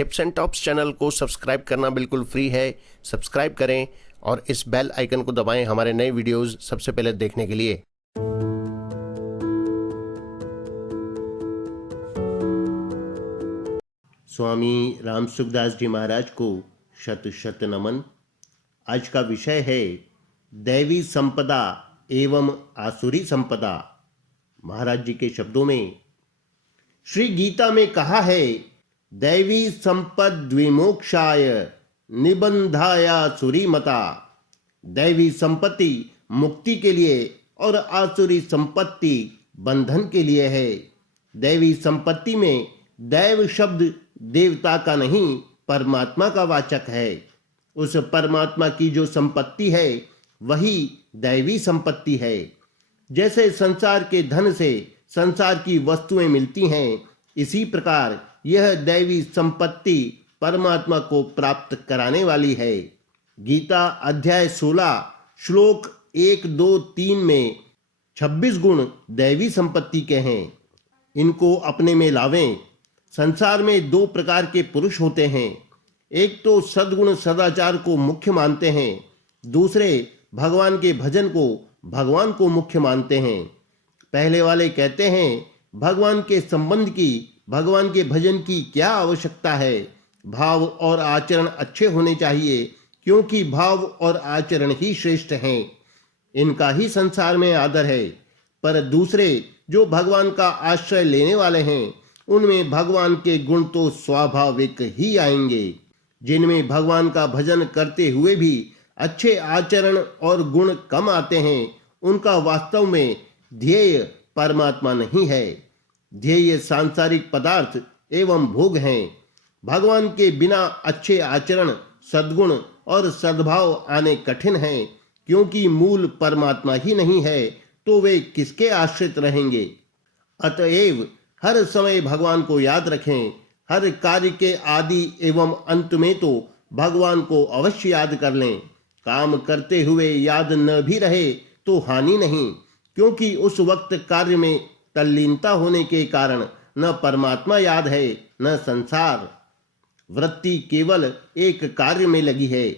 Tips and tops channel को subscribe करना बिल्कुल फ्री है। सब्सक्राइब करें और इस बेल आइकन को दबाएं हमारे नए वीडियोस सबसे पहले देखने के लिए। स्वामी राम सुखदास जी महाराज को शत शत नमन। आज का विषय है दैवी संपदा एवं आसुरी संपदा। महाराज जी के शब्दों में श्री गीता में कहा है, दैवी संपद विमोक्षाय निबंधाया सुरी मता। दैवी संपत्ति मुक्ति के लिए और आसुरी संपत्ति बंधन के लिए है। दैवी संपत्ति में दैव शब्द देवता का नहीं परमात्मा का वाचक है। उस परमात्मा की जो संपत्ति है वही दैवी संपत्ति है। जैसे संसार के धन से संसार की वस्तुएं मिलती हैं, इसी प्रकार यह दैवी संपत्ति परमात्मा को प्राप्त कराने वाली है। गीता अध्याय 16 श्लोक 1, 2, 3 में 26 गुण दैवी संपत्ति के हैं। इनको अपने में लावें। संसार में दो प्रकार के पुरुष होते हैं। एक तो सद्गुण सदाचार को मुख्य मानते हैं, दूसरे भगवान के भजन को भगवान को मुख्य मानते हैं। पहले वाले कहते हैं, भगवान के संबंध की, भगवान के भजन की क्या आवश्यकता है। भाव और आचरण अच्छे होने चाहिए, क्योंकि भाव और आचरण ही श्रेष्ठ हैं। इनका ही संसार में आदर है। पर दूसरे जो भगवान का आश्रय लेने वाले हैं, उनमें भगवान के गुण तो स्वाभाविक ही आएंगे। जिनमें भगवान का भजन करते हुए भी अच्छे आचरण और गुण कम आते हैं, उनका वास्तव में ध्येय परमात्मा नहीं है। ध्येय सांसारिक पदार्थ एवं भोग हैं। भगवान के बिना अच्छे आचरण, सद्गुण और सद्भाव आने कठिन हैं, क्योंकि मूल परमात्मा ही नहीं है तो वे किसके आश्रित रहेंगे। अतएव हर समय भगवान को याद रखें। हर कार्य के आदि एवं अंत में तो भगवान को अवश्य याद कर लें। काम करते हुए याद न भी रहे तो हानि नहीं, क्योंकि उस वक्त कार्य में तल्लीनता होने के कारण न परमात्मा याद है न संसार। वृत्ति केवल एक कार्य में लगी है।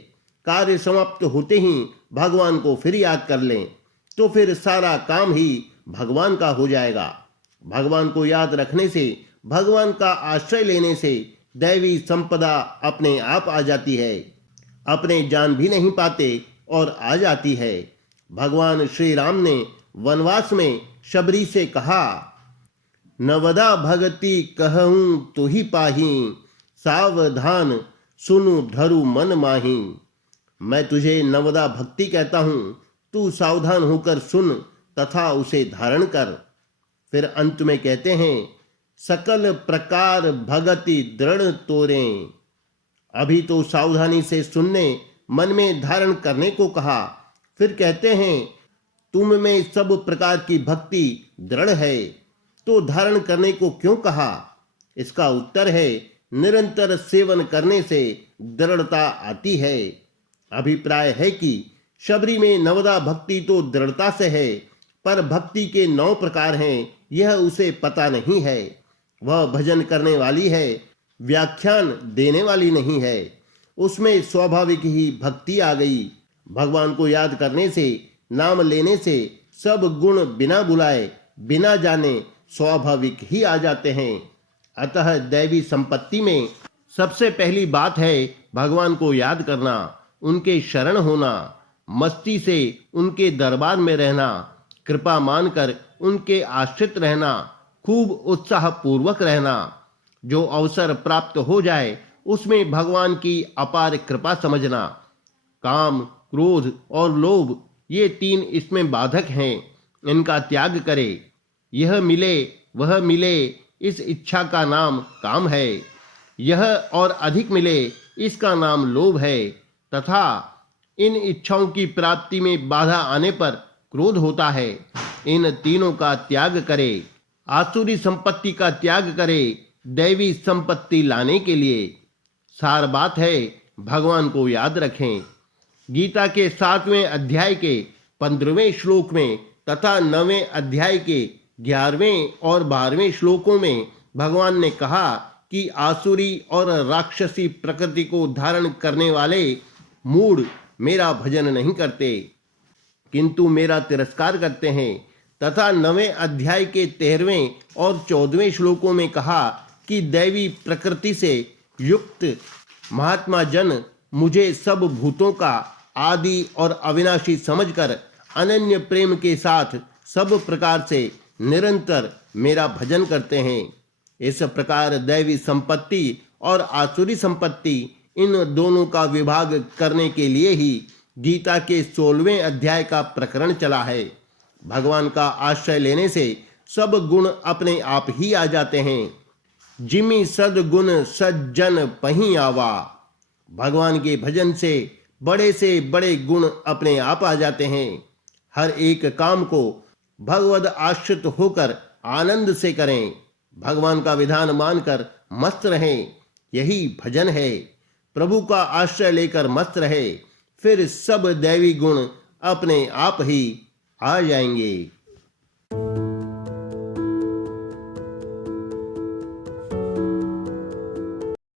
कार्य समाप्त होते ही भगवान को फिर याद कर लें, तो फिर सारा काम ही भगवान का हो जाएगा। भगवान को याद रखने से, भगवान का आश्रय लेने से दैवी संपदा अपने आप आ जाती है। अपने जान भी नहीं पाते और आ जाती है। भगवान श्री राम ने वनवास में शबरी से कहा, नवदा भगति कहूँ तो ही पाही, सावधान सुनु धरु मन माही। मैं तुझे नवदा भक्ति कहता हूँ, तू सावधान होकर सुन तथा उसे धारण कर। फिर अंत में कहते हैं, सकल प्रकार भगति दृढ़ तोरे। अभी तो सावधानी से सुनने, मन में धारण करने को कहा। फिर कहते हैं, तुम में सब प्रकार की भक्ति दृढ़ है, तो धारण करने को क्यों कहा। इसका उत्तर है, निरंतर सेवन करने से दृढ़ता आती है। अभिप्राय है कि शबरी में नवदा भक्ति तो दृढ़ता से है, पर भक्ति के 9 प्रकार हैं, यह उसे पता नहीं है। वह भजन करने वाली है, व्याख्यान देने वाली नहीं है। उसमें स्वाभाविक ही भक्ति आ गई। भगवान को याद करने से, नाम लेने से सब गुण बिना बुलाए, बिना जाने स्वाभाविक ही आ जाते हैं। अतः दैवी संपत्ति में सबसे पहली बात है भगवान को याद करना, उनके शरण होना, मस्ती से उनके दरबार में रहना, कृपा मानकर उनके आश्रित रहना, खूब उत्साह पूर्वक रहना। जो अवसर प्राप्त हो जाए उसमें भगवान की अपार कृपा समझना। काम, क्रोध और लोभ ये 3 इसमें बाधक हैं, इनका त्याग करे। यह मिले वह मिले, इस इच्छा का नाम काम है। यह और अधिक मिले, इसका नाम लोभ है। तथा इन इच्छाओं की प्राप्ति में बाधा आने पर क्रोध होता है। इन तीनों का त्याग करे। आसुरी संपत्ति का त्याग करे दैवी संपत्ति लाने के लिए। सार बात है, भगवान को याद रखें। गीता के 7वें अध्याय के 15वें श्लोक में तथा 9वें अध्याय के 11वें और 12वें श्लोकों में भगवान ने कहा कि आसुरी और राक्षसी प्रकृति को धारण करने वाले मूढ़ मेरा भजन नहीं करते, किंतु मेरा तिरस्कार करते हैं। तथा 9वें अध्याय के 13वें और 14वें श्लोकों में कहा कि दैवी प्रकृति से युक्त महात्मा जन मुझे सब भूतों का आदि और अविनाशी समझकर अनन्य प्रेम के साथ सब प्रकार से निरंतर मेरा भजन करते हैं। इस प्रकार दैवी संपत्ति और आसुरी संपत्ति इन दोनों का विभाग करने के लिए ही गीता के 16वें अध्याय का प्रकरण चला है। भगवान का आश्रय लेने से सब गुण अपने आप ही आ जाते हैं। जिमि सद्गुण सज्जन पहीं आवा। भगवान के भजन से बड़े गुण अपने आप आ जाते हैं। हर एक काम को भगवद आश्रित होकर आनंद से करें। भगवान का विधान मानकर मस्त रहें, यही भजन है। प्रभु का आश्रय लेकर मस्त रहे, फिर सब दैवी गुण अपने आप ही आ जाएंगे।